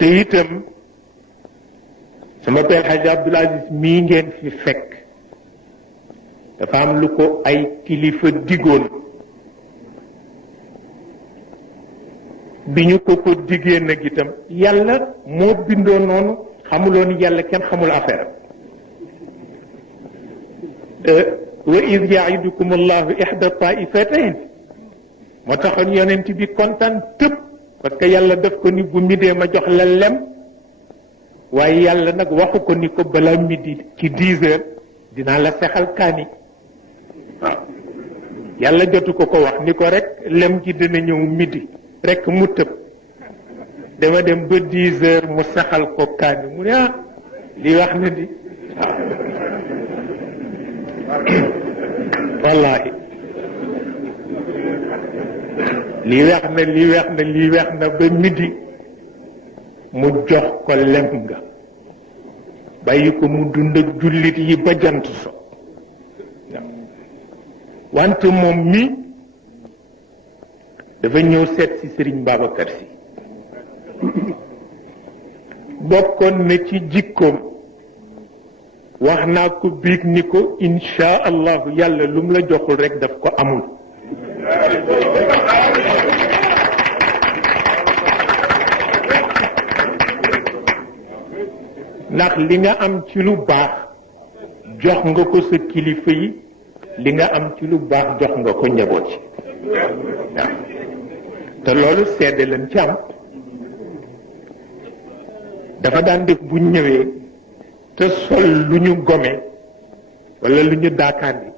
te itam sama père Hadj Abdoul Aziz mii ngeen fi fekk dafa am lu ko ay kilifa digoon bi ñu ko diggee nag itam yàlla moo bindoo noonu xamuloon yàlla kenn xamul affaire wa iz yaidukum allahu ihda taifatayn moo taxoon yonent bi kontaan tëb parce que yàlla daf ko ni bu midee ma jox la lem waaye yàlla nag waxu ko ni ko balaa midi ci 10 heures dinaa la sexal kaani waaw yàlla jotu ko wax ni ko rek lem ji dina ñëw midi rek mu tëb dama dem ba 10 heures mu saxal ko kaani mu ne lii wax na di wallahi lii weex na ba midi mu jox ko lem nga bàyyi ko mu dund ak jullit yi ba jant so wante moom mi dafa ñëw seet si Serigne Babacar Sy bokkoon na ci jikkoom wax naa ko biig ni ko insha allahu yàlla lu mu la joxul rek daf ko amul ndax li nga am ci lu baax jox nga ko sa kilifa yi li nga am ci lu baax jox nga ko njaboot yi waaw te loolu seede lañ ci am dafa daan def bu ñëwee te sol lu ñu gome wala lu ñu daakaandi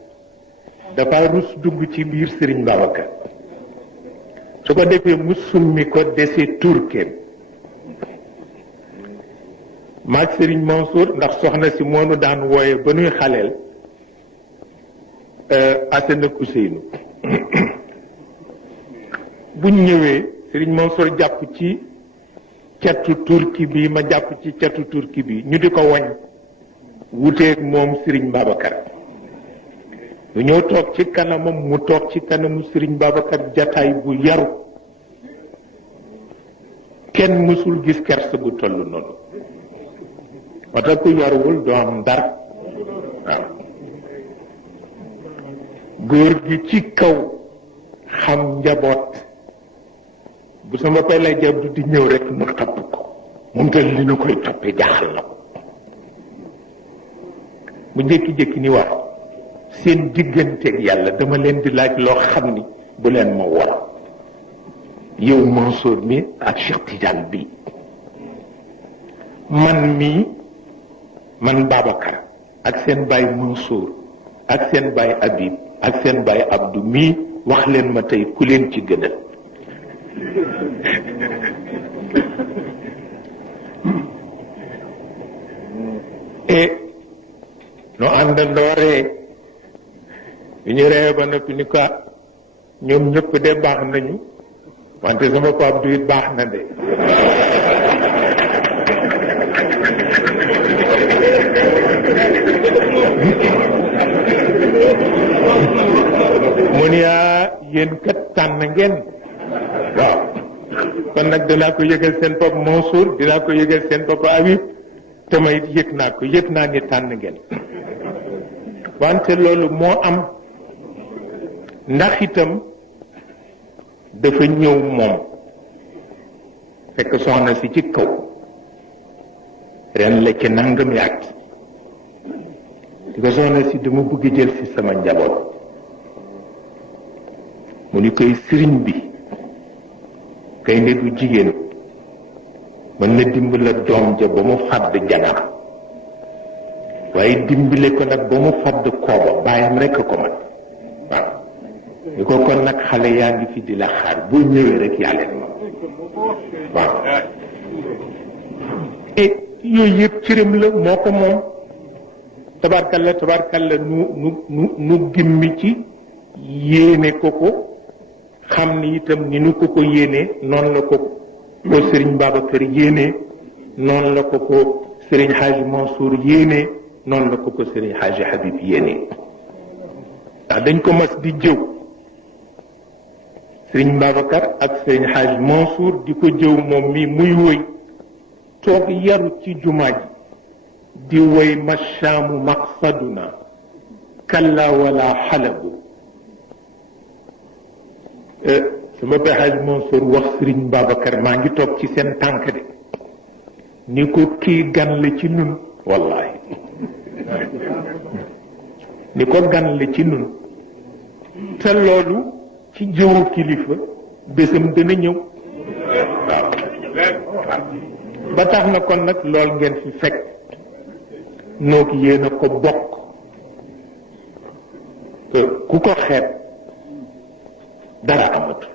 dafa rus dugg ci biir Serigne Babacar su ko defee mu summi ko dese turkeem maag Serigne Mansour ndax soxna si moonu daan wooye ba nuy xaleel Assane ak Ousseynou buñ ñëwee Serigne Mansour jàpp ci catu turki bi ma jàpp ci catu turki bi ñu di ko wañ wuteeg moom Serigne Babacar lu ñëw toog ci kanamam mu toog ci kanamu Serigne Babacar jataay bu yaru kenn mësul gis kersa gu toll noonu wata ku yaruwul doo am dara waaw góor gi ci kaw xam njaboot bu sama pay lay jab du di ñëw rek mu topp ko moom te li ñu koy toppee jaaxal na ko mu jékki-jékki ni wax seen digganteeg yàlla dama leen di laaj loo xam ni bu leen ma war yow Mansour mi ak Cheikh Tidiane bi man mii man Babacar ak seen baay Mansour ak seen baay Habib ak seen baay Abdou mii wax leen ma tey ku leen ci gënal et nu àndandoo ree yu ñu ree ba noppi ni ko ñoom ñëpp de baax nañu wante sama ko Abdou it baax na de mu ni yéen kat tànn ngeen waaw kon nag dinaa ko yëgal seen bopp Mansour dinaa ko yëgal seen bopp Habib te may yëg naa ni tànn ngeen wante loolu moo am ndax itam dafa ñëw moom fekk soxna si ci kaw ren la ci nangam yaat di ko soxna si dama bëgg jël si sama njaboot mu ni koy sëriñ bi kay ne du jigéen mën na dimbale doom ja ba mu fàdd janar waaye dimbale ko nag ba mu fàdd kooba bàyyam rekk ko man waaw ñu ko kon nag xale yaa ngi fi di la xaar boo ñëwee rek yaa leen ma waaw et yooyu yëpp cëram la moo ko moom tabarkalla nu gimmi ci yéene ko xam ni itam ni nu ko yéene noonu la ko Serigne Babacar yéene noonu la ko Serigne Hadj Mansour yéene noonu la ko Serigne Hadj Habib yéene ndax dañ ko mas di jëw Serigne Babacar ak Serigne Hadj Mansour di ko jëw moom mi muy wëy toog yaru ci jumaa ji di woy mashaamu maqsaduna kalla wala xalabu sama pexaaj Mansour wax Sëriñ Babacar maa ngi toog ci seen tànk de ni ko kii gan la ci nun wallahi ni ko gan la ci nun te loolu ci jëwu kilifa bésam dana ñëw waaw ba tax na kon nag lool ngeen fi fekk noog yéen a ko bokk ku ko xeeb dara amatu